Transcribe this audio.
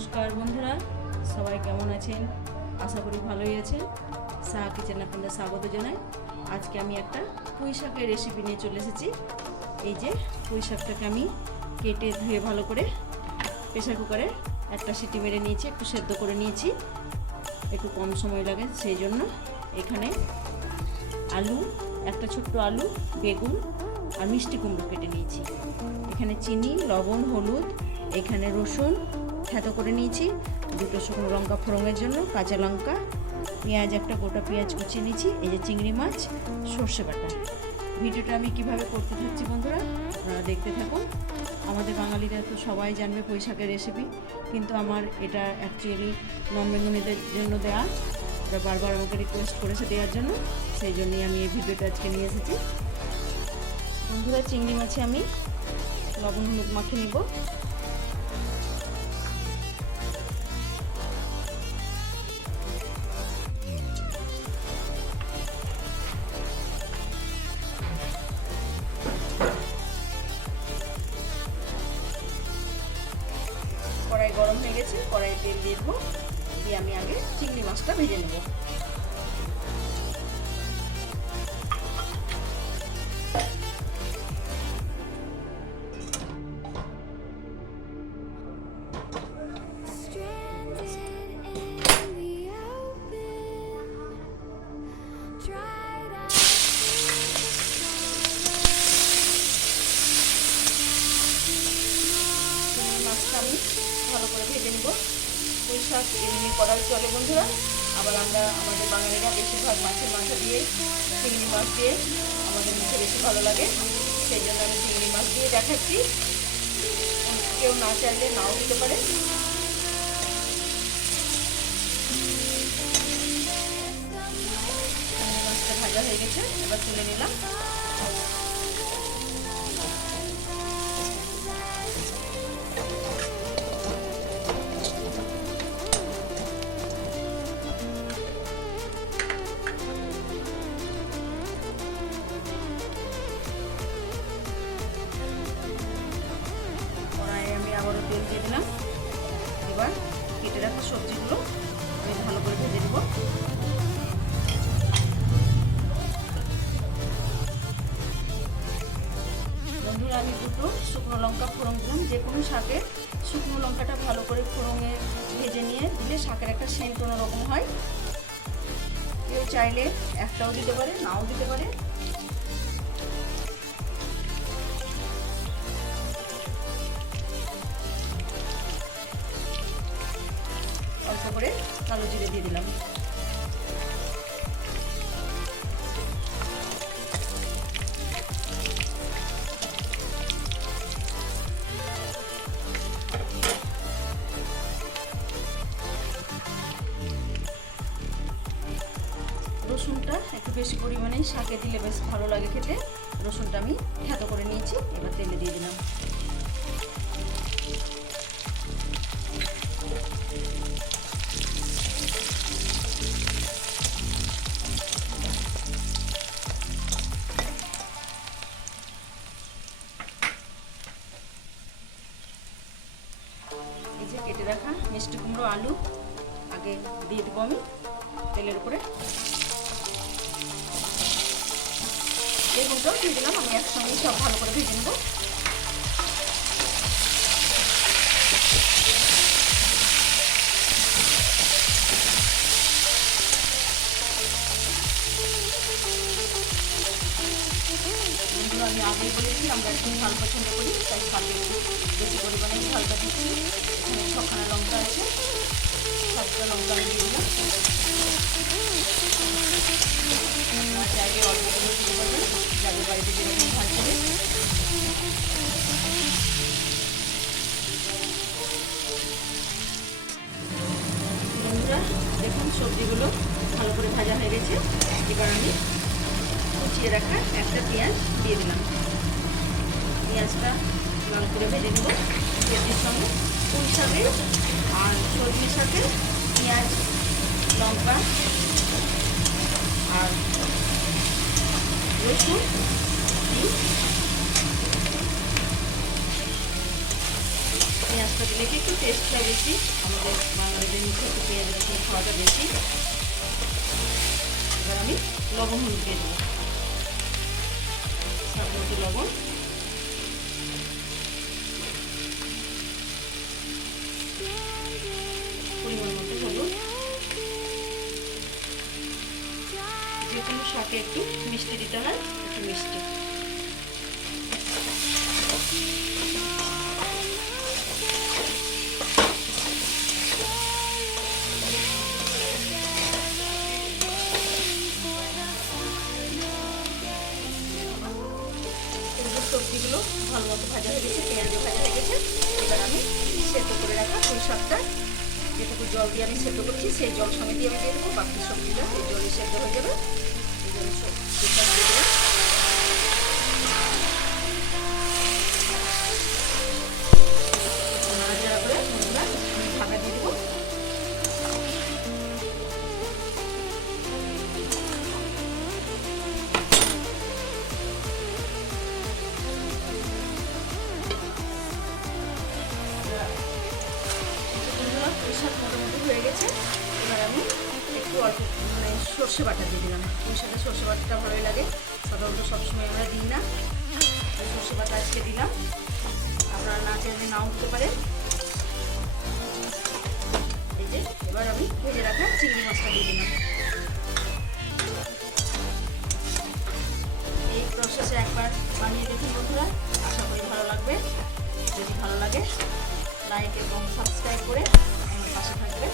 নমস্কার বন্ধুরা, সবাই কেমন আছেন? আশা করি ভালোই আছেন। সাহা কিচেনে আপনাদের স্বাগত জানাই। আজকে আমি একটা পুঁই শাকের রেসিপি নিয়ে চলে এসেছি। এই যে পুঁই শাকটাকে আমি কেটে ধুয়ে ভালো করে প্রেসার কুকারে একটা সিটি মেরে নিয়েছি, একটু সেদ্ধ করে নিয়েছি, একটু কম সময় লাগে সেই জন্য। এখানে আলু, একটা ছোট্ট আলু, বেগুন আর মিষ্টি কুমড়ো কেটে নিয়েছি। এখানে চিনি, লবণ, হলুদ, এখানে রসুন থেতো করে নিয়েছি, দুটো শুকনো লঙ্কা ফোড়নের জন্য, কাঁচা লঙ্কা, পেঁয়াজ, একটা গোটা পেঁয়াজ কুচিয়ে নিয়েছি, এই যে চিংড়ি মাছ, সর্ষে বাটা। ভিডিওটা আমি কিভাবে করতে থাকছি বন্ধুরা, আপনারা দেখতে থাকুন। আমাদের বাঙালিরা তো সবাই জানবে পুঁই শাকের রেসিপি, কিন্তু আমার এটা অ্যাকচুয়ালি নন বেঙ্গলিদের জন্য দেওয়া। ওরা বারবার আমাকে রিকোয়েস্ট করেছে দেওয়ার জন্য, সেই জন্যই আমি এই ভিডিওটা আজকে নিয়ে এসেছি। বন্ধুরা, চিংড়ি মাছে আমি লবণ হলুদ মাখিয়ে নিব। কড়াই গরম হয়ে গেছে, কড়াই তেল দিয়ে দেবো, দিয়ে আমি আগে চিংড়ি মাছটা ভেজে নেব। আমি ভালো করে ভেজে নেব। পুঁই শাক এমনি করাও চলে বন্ধুরা, আবার আমাদের বাঙালিরা বেশিরভাগ মাছের মাথা দিয়ে, চিংড়ি মাছ দিয়ে আমাদের মুখে বেশি ভালো লাগে, সেই জন্য আমি চিংড়ি মাছ দিয়ে দেখাচ্ছি। কেউ না চাইলে নাও দিতে পারে। চিংড়ি মাছটা ভাজা হয়ে গেছে, এবার তুলে নিলাম। আবারও তেল দিয়ে দিলাম। এবার কেটে রাখা সবজিগুলো আমি ভালো করে ভেজে নেব। বন্ধুরা, আমি দুটো শুকনো লঙ্কা ফোড়ন দিলাম। যে কোনো শাকে শুকনো লঙ্কাটা ভালো করে ফোড়নে ভেজে নিয়ে দিলে শাকের একটা সেন্ট অন্যরকম হয়। কেউ চাইলে একটাও দিতে পারে, নাও দিতে পারে। অল্প করে কালো জিরে দিয়ে দিলাম। রসুনটা একটু বেশি পরিমাণে শাকে দিলে বেশ ভালো লাগে খেতে। রসুনটা আমি থেতো করে নিয়েছি, এবার তেলে দিয়ে দিলাম। এই যে কেটে রাখা মিষ্টি কুমড়ো, আলু আগে দিয়ে দেবো আমি তেলের উপরে। বেগুনটাও দিয়ে দিলাম, আমি একসঙ্গে সব ভালো করে ভেজে নেব। আমি আগেই বলেছি আমরা একটু ঝাল পছন্দ করি, তাই ঝালে একটু বেশি পরিমাণে ঝালটা দিচ্ছি। এখানে 6খানা লঙ্কা আছে, 7টা লঙ্কা আমি দিয়ে দিলাম। চাইলে অল্প করে দিতে পারবেন, যাদের বাড়িতে যেরকম ঝাল করে। বন্ধুরা, দেখুন সবজিগুলো ভালো করে ভাজা হয়ে গেছে। এবার আমি কুচিয়ে রাখা একটা পেঁয়াজ দিয়ে দিলাম। পেঁয়াজটা লাল করে ভেজে নেব। পেঁয়াজের সঙ্গে পুঁই শাকে আর সজনে শাকে পেঁয়াজ, লঙ্কা আর রসুন পেঁয়াজটা মশলা দিলে কি একটু টেস্টটা বেশি, আমাদের বাঙালিদের মুখে একটু পেঁয়াজ রসুন খাওয়াটা বেশি। এবার আমি লবণ হলুদ দিয়ে দেবো, স্বাদ মতো লবণ, পরিমাণ মতো হলুদ। যে কোনো শাকে একটু মিষ্টি দিতে হয়, একটু মিষ্টি। সবজিগুলো ভালো মতো ভাজা হয়ে গেছে, পেঁয়াজও ভাজা হয়ে গেছে। এবার আমি সেদ্ধ করে রাখা পুঁই শাকটা, যেটুকু জল দিয়ে আমি সেদ্ধ করছি সেই জল সঙ্গে দিয়ে আমি দিয়ে দেবো। বাকি সবজিটা এই জলে সেদ্ধ হয়ে যাবে। এই জন্য সবজিটা দিয়ে দেবো। নাড়াচাড়া করে বন্ধুরা আমি ঢাকা দিয়ে দেবো। শাক মোটামুটি হয়ে গেছে। এবার আমি একটু অল্প সর্ষে বাটা দিয়ে দিলাম। পুঁই শাকে সর্ষে বাটাটা ভালোই লাগে, সাধারণত সবসময় আমরা দিই না, সর্ষে বাটা আজকে দিলাম। আপনারা না চাইলে নাও দিতে পারেন। এই যে এবার আমি ভেজে রাখা চিংড়ি মাছটা দিয়ে দিলাম। এই প্রসেসে একবার বানিয়ে দেখুন বন্ধুরা, আশা করি ভালো লাগবে। যদি ভালো লাগে লাইক এবং সাবস্ক্রাইব করে আমার পাশে থাকবে।